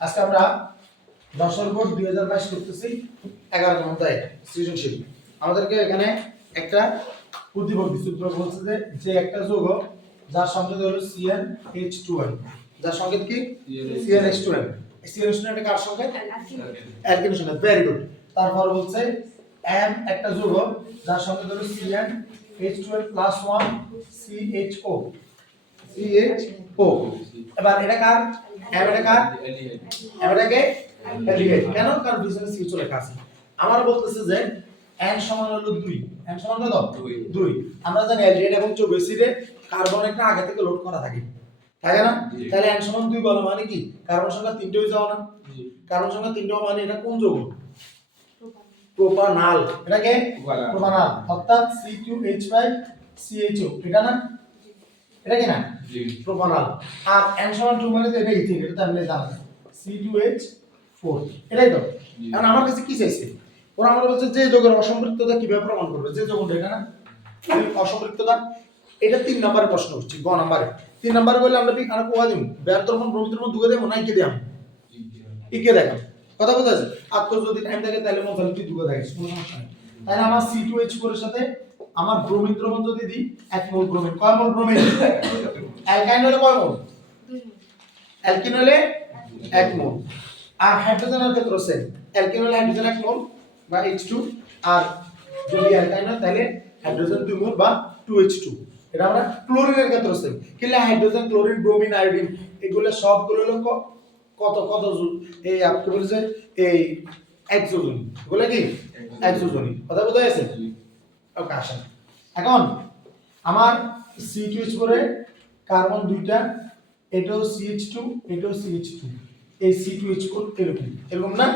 আজকে আমরা দশর বোর্ড আমাদেরকে এখানে একটা উদ্দীপক দিচ্ছে। বলছে যে একটা যৌগ যার সংকেত হলো সিএন এইচ টু এন যার সংকেত কি? C N H two N C N H two কার সংকেত? অ্যালকিন ভেরি গুড তারপর বলছে এম একটা যৌগ যার সংকেত হলো C N H two N plus one C H O C H O এবার এটা কার? এটা কার? এটাকে অ্যালিগেট কেন? কারণ পিছনে সিএইচও লেখা আছে। আমার বলতেছে যে n সমান হলো 2 n সমান কত? দুই। 2 আমরা জানি অ্যালডিহাইড এবং চৌবেসিডে কার্বন একটা আগে থেকে লোড করা থাকে। থাকে না? তাহলে n সমান 2 বলো মানে কি? কার্বন সংখ্যা তিনটে হয়ে যাও না। কার্বন সংখ্যা তিনটে মানে এটা কোন যৌগ? প্রোপানাল। এটাকে প্রোপানাল। প্রোপানাল অর্থাৎ C2H5 CHO এটা না? এটা কি না? প্রোপানাল। আর n সমান 2 মানে তো এটা ইথিন এটা তো আমি জানা C2H4 এটাই তো। এখন আমার কাছে কি চাইছে? ওরা আমার বলছে যে যোগের অসম্পৃক্ততা কীভাবে প্রমাণ করবে? যে যোগটা এটা না? অসম্পৃক্ততা এটা তিন নম্বরে প্রশ্ন হচ্ছে গ নম্বরে। তিন নম্বরে বললে আমরা কি আর কোয়া দিমু? ব্যার তরমন ব্রমিত্র মন দুগে দেবো না কি দিয়াম? ইকে দেখাম। কথা বুঝা আছে? আর তোর যদি টাইম থাকে তাহলে মন তাহলে তুই দুগে দেখিস, কোনো সমস্যা নেই। তাহলে আমার সি টু এইচ ফোর এর সাথে আমার ব্রোমিন দ্রবণ যদি দিই এক মোল ব্রোমিন কয় মোল ব্রোমিন অ্যালকাইন হলে কয় মোল অ্যালকিন হলে এক মোল আর হাইড্রোজেনের ক্ষেত্রে সেম অ্যালকিন হলে হাইড্রোজেন এক মোল বা এইচ টু আর যদি অ্যালকাইন হয় তাহলে হাইড্রোজেন দুই মোল বা 2H2 এটা আমরা ক্লোরিনের ক্ষেত্রে সেম কিন্তু হাইড্রোজেন ক্লোরিন ব্রোমিন আয়োডিন এগুলো সবগুলো হলো কত কত এই আপনি বলছে? এই একজোজনী এগুলো কি? একজোজনী কথা বোঝা গেছে ওকে আসেন। এখন আমার সি C2H করে কার্বন দুইটা এটাও CH2 এটাও CH2 এই C2H4 এরকম। এরকম না?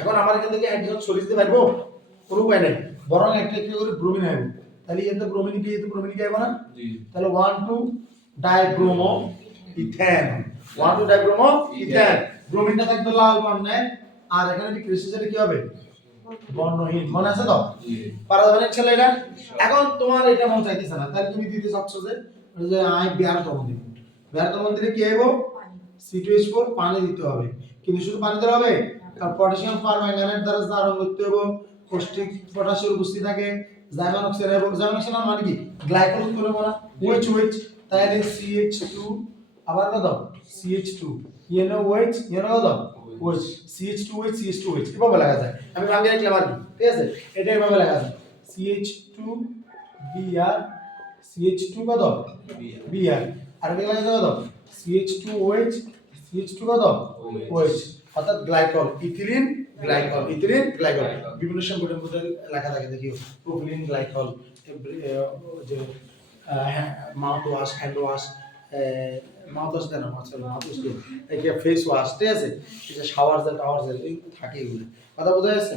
এখন আমার এখান থেকে হাইড্রোজেন সরিয়ে দিতে পারব? কোনো উপায় নেই। বরং একটা কি করে ব্রোমিন আইবো তাহলে এতে ব্রোমিন কি এতে ব্রোমিন কি আইবো না? তাহলে one two dibromo ethane 1 two dibromo ethane ব্রোমিনটা থাকবে লাল বর্ণে আর এখানে বিক্রিয়া কি হবে? বর্ণহীন। মনে আছে তো? পারা ছেলে এটা? এখন তোমার এটা মন চাইতেছে না। তাহলে তুমি দিতে চাচ্ছ যে যে আই বিয়ার দমন দিব। বিয়ার দমন দিলে কি আইবো C2H4 পানি দিতে হবে। কিন্তু শুধু পানি দিতে হবে? কারণ পটাশিয়াম পারম্যাঙ্গানেট দ্বারা জারণ করতে হবে কোষ্টিক পটাশিয়াম উপস্থিত থাকে জাইমান অক্সাইড এবং জাইমান অক্সাইড মানে কি? গ্লাইকোল উৎপন্ন করা OH OH তাহলে CH2 আবার কত? CH2 ইয়েনো OH ইয়েনো কত? OH CH2OH CH2OH এভাবে লেখা যায়। আমি বাংলা লিখলাম আর ঠিক আছে? এটা এভাবে লেখা যায়। CH2 Br CH2 কত? Br আর কি লেখা যায় কত? CH2OH CH2 কত? OH অর্থাৎ glycol ethylene glycol ethylene glycol. বিভিন্ন সংগঠনের মধ্যে লেখা থাকে দেখিও প্রোপিলিন গ্লাইকল যে mouth wash hand wash wash দিয়ে ফেস ওয়াশ ঠিক আছে? এই যে শাওয়ার জেল টাওয়ার জেল থাকে এগুলো। কথা বোঝা যাচ্ছে?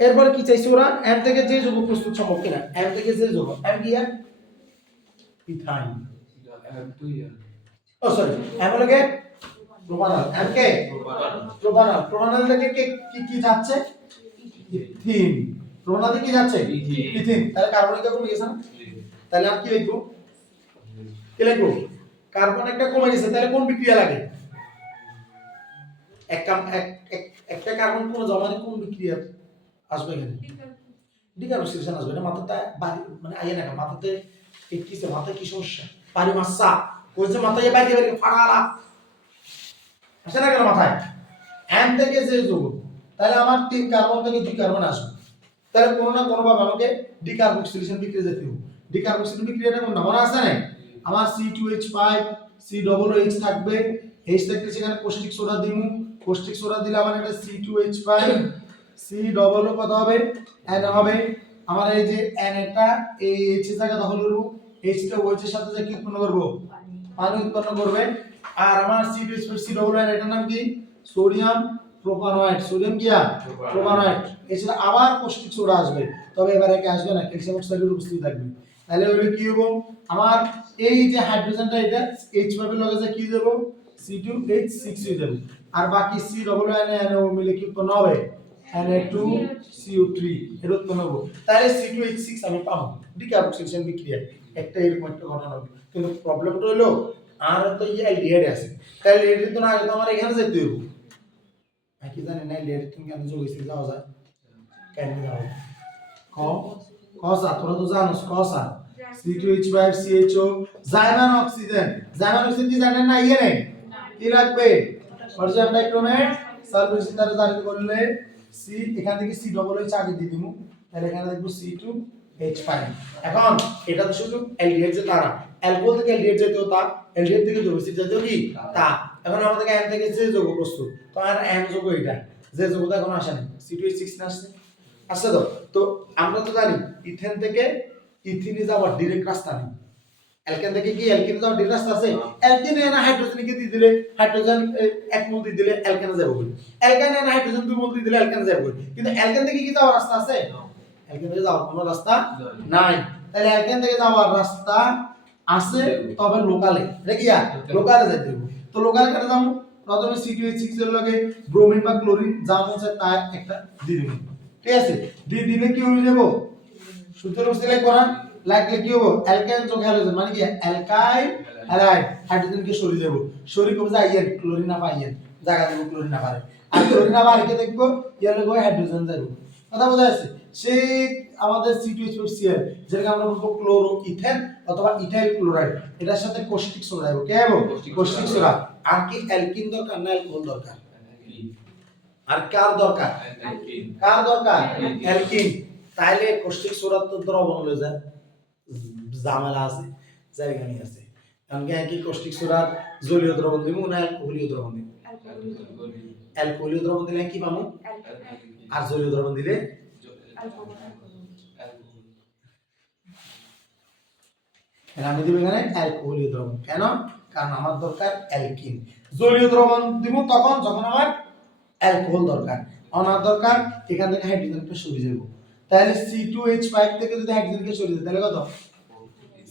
এরপর কি চাইছে ওরা? এম থেকে যে যৌগ প্রস্তুত সম্ভব কিনা? এম থেকে যে যৌগ। এম কি ইথাইন। ও সরি এম লাগে প্রোপানল। এম কে? প্রোপানল। প্রোপানল থেকে কে কি যাচ্ছে? ইথিন। প্রোপানল থেকে কি যাচ্ছে? ইথিন। তাহলে কার্বনিক কমে গেছে না? তাহলে আর কি লিখব? কি লিখব? কার্বন একটা কমে গেছে, তাহলে কোন বিক্রিয়া লাগে? এক এক- এক- একটা কার্বন কোন জমানে কোন বিক্রিয়া আসবে এখানে? ডিকার্বক্সিলেশন আসবে না মাথাটা মানে না মাথাতে মাথায় কি সমস্যা? পারি মাসা ওই মাথায় বাইরে বাইরে আসে না কেন মাথায়? এম থেকে যে যোগ, তাহলে আমার তিন কার্বন থেকে দুই কার্বন আসবে। তাহলে কোনো না কোনো ভাবে আমাকে ডিকার্বক্সিলেশন বিক্রিয়া যেতে হবে। ডিকার্বক্সিলেশন বিক্রিয়াটা কোন মনে আছে না আমার C2H5 C ডবল H থাকবে। H থাকলে সেখানে কোষ্টিক সোডা দিমু। কোষ্টিক সোডা দিলে আমার এটা C2H5 C ডবল কত হবে? N হবে। আমার এই যে N এটা এই H এর জায়গা দখল করব। H টা OH এর সাথে যে কি উৎপন্ন করব? পানি উৎপন্ন করবে। আর আমার C2H5 C ডবল N এটার নাম কি? সোডিয়াম প্রোপানয়েড সোডিয়াম কি প্রোপানয়েড এছাড়া আবার কোষ্টিক সোডা আসবে। তবে এবারে কি আসবে না? ক্যালসিয়াম অক্সাইডের উপস্থিতি থাকবে। তাহলে ওই কি হব? আমার এই যে হাইড্রোজেনটা এটা, H ভাবে লগে যে কি দেবো C2H6 হয়ে যাবে। আর বাকি C ডবল এন এন ও মিলে কি উৎপন্ন হবে? Na2CO3 এর উৎপন্ন হব। তাহলে C2H6 আমি পাবো। ডিকার্বক্সিলেশন বিক্রিয়া। একটা এরকম একটা ঘটনা হবে কিন্তু প্রবলেমটা হলো আর তো ইয়ে লিয়ারে আছে। তাহলে লিয়ারে তো না তো আমার এখানে যেতে হবে আমি কি জানি না লিয়ারে তুমি কেন যোগ হয়েছিল যাওয়া যায়। কেন যাওয়া যায়? কসা তোরা তো জানোস কসা। C2H5CHO জাইমান oxygen. জাইমান অক্সিজেন কি জানেন না? ইয়ে নেই কি লাগবে? পর্যায় ডাইক্রোমেট সালফার দ্বারা জারিত করলে সি এখান থেকে সি ডবল এইচ আগে দিয়ে দিমু। তাহলে এখানে দেখব সি টু এইচ ফাইভ এখন এটা তো শুধু এলডিএর যে তারা অ্যালকোহল থেকে এলডিএর যেতেও তা এলডিএর থেকে যৌগ যেতেও কি? তা এখন আমাদের এম থেকে যে যোগ প্রস্তুত তো আর এম যোগ এটা। যে যৌগটা এখন আসে না সি টু এইচ সিক্স না আসছে? আসছে তো? তো আমরা তো জানি ইথেন থেকে ইথিনে যাওয়ার ডিরেক্ট রাস্তা নেই। অ্যালকেন থেকে কি অ্যালকেনে যাওয়ার ডিরেক্ট রাস্তা আছে? অ্যালকেনে না হাইড্রোজেনকে দিয়ে দিলে? হাইড্রোজেন এক মোল দিয়ে দিলে অ্যালকেনে যাবে বলি। অ্যালকেনে না হাইড্রোজেন দুই মোল দিয়ে দিলে অ্যালকেনে যাবে বলি। কিন্তু অ্যালকেন থেকে কি যাওয়ার রাস্তা আছে? অ্যালকেন থেকে যাওয়ার কোনো রাস্তা নাই। তাহলে অ্যালকেন থেকে যাওয়ার রাস্তা আছে তবে লোকালে এটা কি লোকালে যাইতে হবে তো লোকালে কেন যাব? প্রথমে সিটিএইচ সিক্স এর লগে ব্রোমিন বা ক্লোরিন যা মন চায় তা একটা দিয়ে দিবেন ঠিক আছে? দিয়ে দিলে কি হয়ে যাব? সূত্র উঠতে লাগবো না লাগলে কি হব? অ্যালকাইন যোগ হ্যালোজেন মানে কি? অ্যালকাইল হ্যালাইড হাইড্রোজেন কে সরিয়ে দেবো সরি কবে যাইয়েন ক্লোরিন পাইয়েন জায়গা দেবো ক্লোরিন পারে আর ক্লোরিন না পারে কে দেখব ইয়ার লগে হাইড্রোজেন যাব। কথা বোঝা যাচ্ছে সেই আমাদের C2H4Cl যেটাকে আমরা বলব ক্লোরো ইথেন অথবা ইথাইল ক্লোরাইড এটার সাথে কোস্টিক সোডা দেবো কে দেবো কোস্টিক সোডা আর কি? অ্যালকিন দরকার না অ্যালকোহল দরকার? আর কার দরকার? কার দরকার? অ্যালকিন। তাইলে কোষ্টিক দ্রবণ যায়। ঝামেলা আছে আছে। কারণ কি একই কোষ্টিক সোডার জলীয় দ্রবণ দিব না অ্যালকোহলীয় দ্রবণ দিব অ্যালকোহলীয় দ্রবণ। দিলে কি পাবো আর জলীয় দ্রবণ দিলে? আমি দিব এখানে? অ্যালকোহলীয় দ্রবণ। কেন? কারণ আমার দরকার অ্যালকিন। জলীয় দ্রবণ দিব তখন যখন আমার অ্যালকোহল দরকার। অনার দরকার এখান থেকে হাইড্রোজেনকে সরিয়ে যাব তাহলে C2H5 থেকে যদি হাইড্রোজেনকে সরিয়ে দেয় তাহলে কত?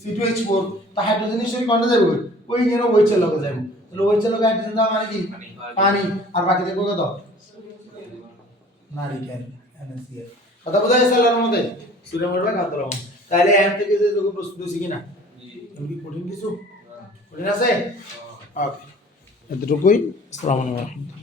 C2H4 তা হাইড্রোজেনের সরিয়ে কোনটা যাবে ওই ওই যেন ওইচের লগে যাবে তাহলে ওইচের লগে হাইড্রোজেন দেওয়া মানে কি? পানি। আর বাকি দেখব কত? নারিকেল NaCl কথা বোঝা যাচ্ছে এর মধ্যে? সুরে মরবে লবণ তাহলে এম থেকে যে যোগ প্রস্তুত হয়েছে কিনা? এমনি কঠিন কিছু? কঠিন আছে? ওকে এতটুকুই। আসসালামু আলাইকুম।